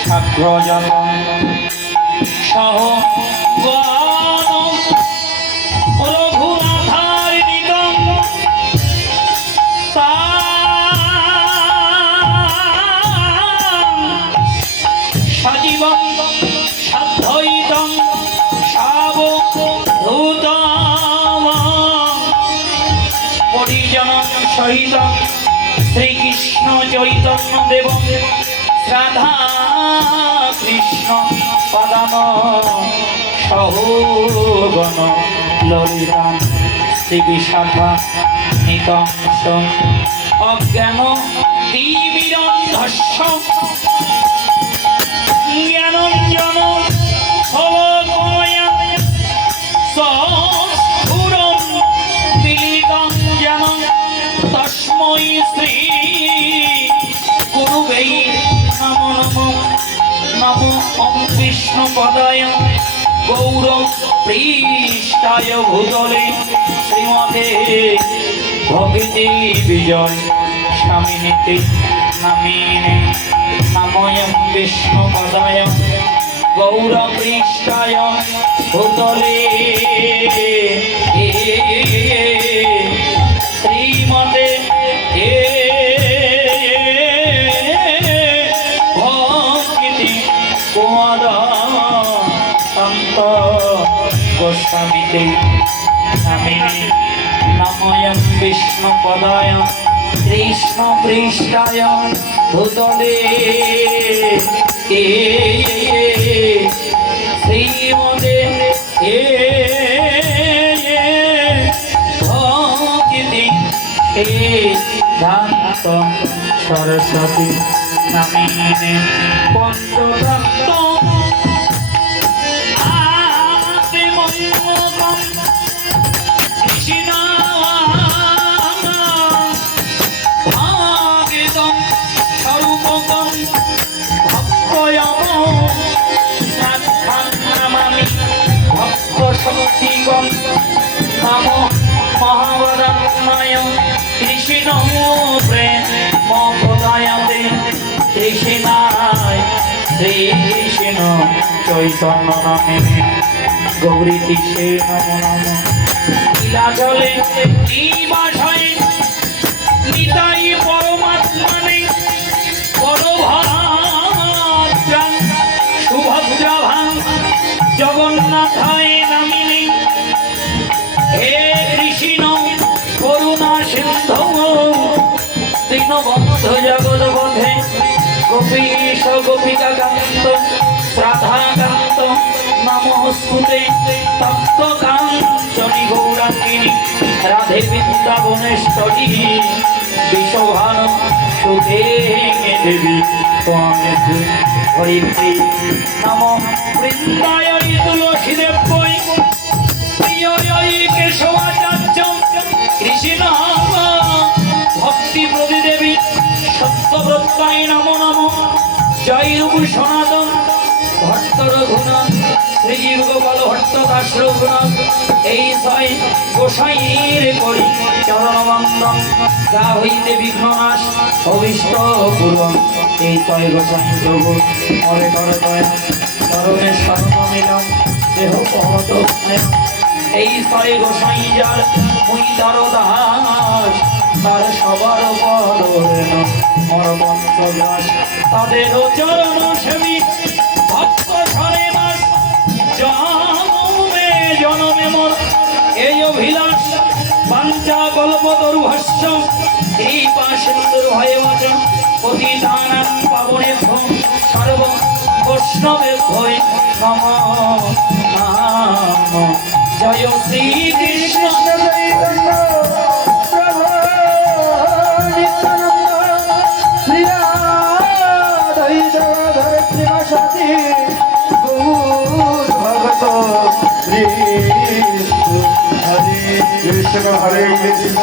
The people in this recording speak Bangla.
সাগ্রজন সহ রঘুনাথার নিগম সজীবন সাধ্যইতম সাবধূতম পরিজন সহিত শ্রীকৃষ্ণ চৈতন্য দেব রাধা কৃষ্ণ পদান সহগণ ললিতা শ্রী বিশাখা নিতংস অজ্ঞান দিবিরন্ধস্য জ্ঞানঞ্জন ফলকময়া সস্ফুরং মিলিতং যেন তস্मै শ্রী গুরুবে নমো নমো নমো ওম বিষ্ণুপদায় গৌরপৃষ্ঠায় ভূতলে শ্রীমতে ভগবতী বিজয় স্বামিনীতে নামিনে নমোয়ম বিষ্ণুপদায় গৌরপৃষ্ঠায় ভূতলে শ্রীমতে ভক্তি কুমারান্ত গোস্বামীতে নামিনে নমোয়ম বিষ্ণুপদায় কৃষ্ণ পৃষ্ঠায় ভূতলে শ্রীমতে ভক্তি সিদ্ধান্ত সরস্বতী নামিনে পঞ্চতত্ত্ব নমো মহাবদান্নায় কৃষ্ণ প্রেম প্রদায়তে কৃষ্ণায় শ্রীকৃষ্ণ চৈতন্য নামিনে গৌরী কৃষ্ণে নমো নমো লীলাচলে নিবাসায় নিতাই পরমাত্মনে বলভদ্রা সুভদ্রাভাং জগন্নাথায় নামিনে হে কৃষ্ণ করুণা সিন্ধু দীনবন্ধ জগৎপথে গোপীশ গোপিকাকান্ত রাধাকান্ত নমস্তুতে তপ্তকাঞ্চনী গৌরাঙ্গিনী রাধে বৃন্দাবনেশ্বরী বিশ্বভানু সুধে দেবী ত্বমেতি হরিপ্রি নম বৃন্দায় তুলসী দেব্যৈ প্রিয়ৈ কেশবাচার্য কৃষ্ণ ভক্তি প্রতি দেবী সত্যব্রতায় নমো নমঃ জয় রূপ সনাতন ভট্ট রঘুনাথ শ্রীজীব গোপাল ভট্ট দাস রঘুনাথ এই ছয় গোসাইয়ের করি চরণবন্দন যা হইতে বিঘ্ননাশ অভিষ্ট পূর্বম এই ছয় গোসাই প্রভু মরে কর দয়া চরণের শরণ মিলন দেহ পহত এই ছয় গোসাই যার মুই তার দাস তার সবার পরেন মর পঞ্চগ্রাস তাদের চরণ সেবী ভক্ত সরে মাস জনমে জনমে মোর এই অভিলাষ বাঞ্ছা কল্পতরু ভাষ্য কৃপা সিন্ধুর ভয়ে বচন পতিতানাং পাবনেভ্যো সর্ব বৈষ্ণবেভ্যো নমঃ নমঃ জয় শ্রীকৃষ্ণ চৈতন্য প্রভু নিত্যানন্দ শ্রী রাধা শ্রীবাসাদি গৌর ভগত শ্রী হরে কৃষ্ণ